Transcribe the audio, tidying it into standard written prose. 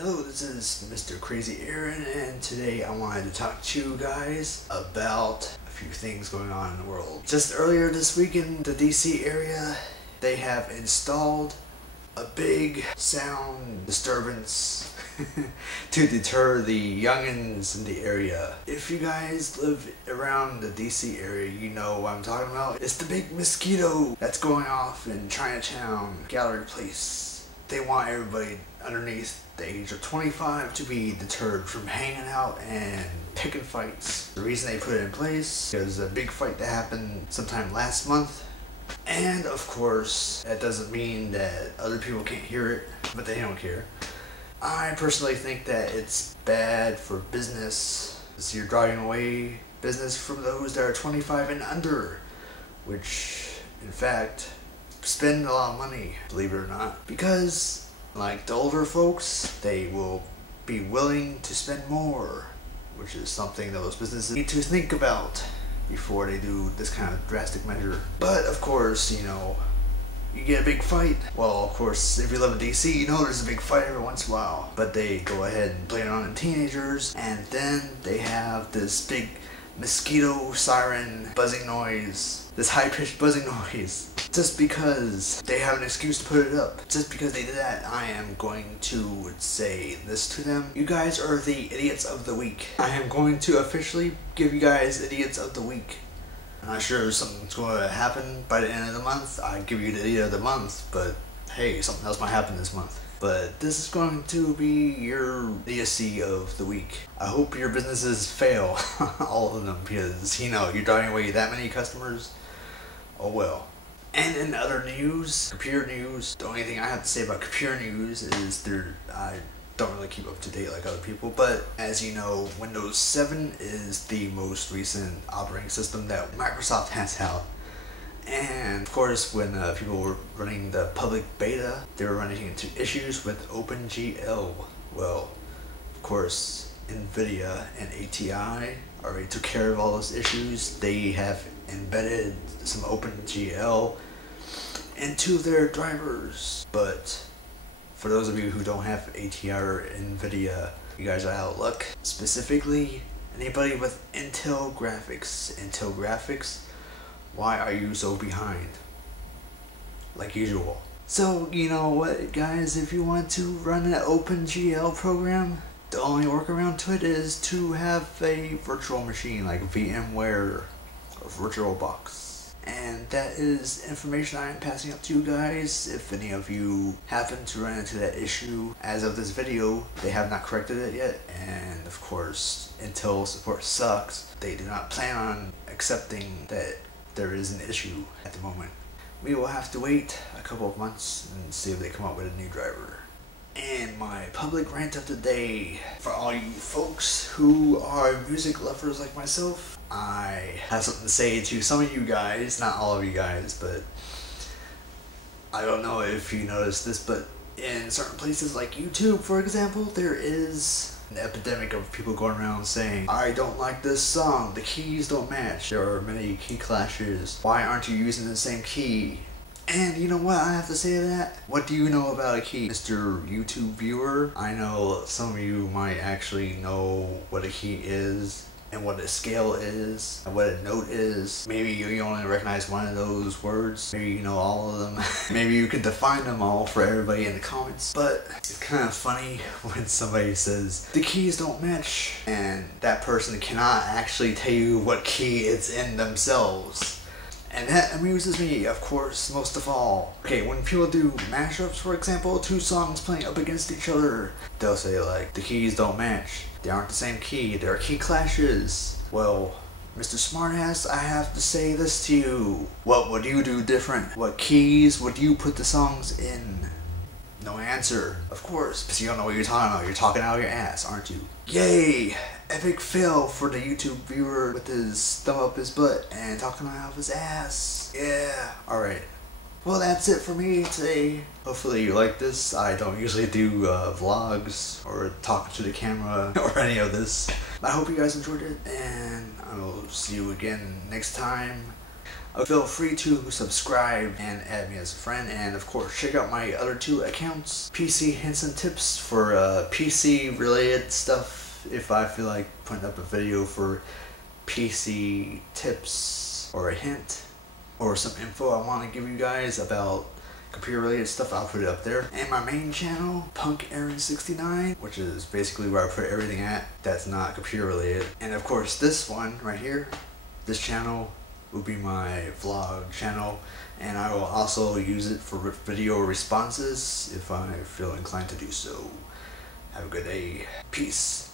Hello, this is MrCrazyAaron, and today I wanted to talk to you guys about a few things going on in the world. Just earlier this week in the DC area, they have installed a big sound disturbance to deter the youngins in the area. If you guys live around the DC area, you know what I'm talking about. It's the big mosquito that's going off in Chinatown Gallery Place. They want everybody underneath the age of 25 to be deterred from hanging out and picking fights. The reason they put it in place is a big fight that happened sometime last month. And of course, that doesn't mean that other people can't hear it, but they don't care. I personally think that it's bad for business. So you're driving away business from those that are 25 and under, which in fact spend a lot of money, believe it or not, because like the older folks, they will be willing to spend more, which is something those businesses need to think about before they do this kind of drastic measure. But of course, you know, you get a big fight. Well, of course, if you live in DC, you know there's a big fight every once in a while. But they go ahead and blame it on the teenagers, and then they have this big mosquito siren buzzing noise, this high-pitched buzzing noise, just because they have an excuse to put it up. Just because they did that, I am going to say this to them. You guys are the idiots of the week. I am going to officially give you guys idiots of the week. I'm not sure if something's going to happen by the end of the month. I give you the idiot of the month, but hey, something else might happen this month. But this is going to be your idiocy of the week. I hope your businesses fail, all of them, because, you know, you're driving away that many customers. Oh well. And in other news, computer news, the only thing I have to say about computer news is I don't really keep up to date like other people, but as you know, Windows 7 is the most recent operating system that Microsoft has out. And of course, when people were running the public beta, they were running into issues with openGL. Well, of course, NVIDIA and ATI already took care of all those issues. They have embedded some openGL into their drivers. But for those of you who don't have ATI or NVIDIA, you guys are out of luck. Specifically, anybody with Intel graphics, why are you so behind? Like usual. So, you know what, guys, if you want to run an openGL program, the only workaround to it is to have a virtual machine like VMware or VirtualBox. And that is information I am passing up to you guys. If any of you happen to run into that issue, as of this video, they have not corrected it yet. And of course, Intel support sucks. They do not plan on accepting that there is an issue at the moment. We will have to wait a couple of months and see if they come up with a new driver. And my public rant of the day, for all you folks who are music lovers like myself, I have something to say to some of you guys, not all of you guys, but I don't know if you noticed this, but in certain places like YouTube, for example, there is an epidemic of people going around saying, I don't like this song, the keys don't match, there are many key clashes, why aren't you using the same key? And you know what I have to say to that? What do you know about a key, Mr. YouTube viewer? I know some of you might actually know what a key is, and what a scale is, and what a note is. Maybe you only recognize one of those words. Maybe you know all of them. Maybe you could define them all for everybody in the comments. But it's kind of funny when somebody says, the keys don't match, and that person cannot actually tell you what key it's in themselves. And that amuses me, of course, most of all. Okay, when people do mashups, for example, two songs playing up against each other, they'll say like, the keys don't match. They aren't the same key. There are key clashes. Well, Mr. Smartass, I have to say this to you. What would you do different? What keys would you put the songs in? No answer. Of course, because you don't know what you're talking about. You're talking out of your ass, aren't you? Yay! Epic fail for the YouTube viewer with his thumb up his butt and talking out of his ass. Yeah. Alright. Well, that's it for me today. Hopefully you like this. I don't usually do vlogs or talk to the camera or any of this. I hope you guys enjoyed it, and I will see you again next time. Feel free to subscribe and add me as a friend, and of course check out my other 2 accounts, PC Hints and Tips, for PC related stuff. If I feel like putting up a video for PC tips or a hint or some info I want to give you guys about computer related stuff, I'll put it up there. And my main channel, punkAaron69, which is basically where I put everything at that's not computer related. And of course this one right here, this channel will be my vlog channel, and I will also use it for video responses if I feel inclined to do so. Have a good day. Peace.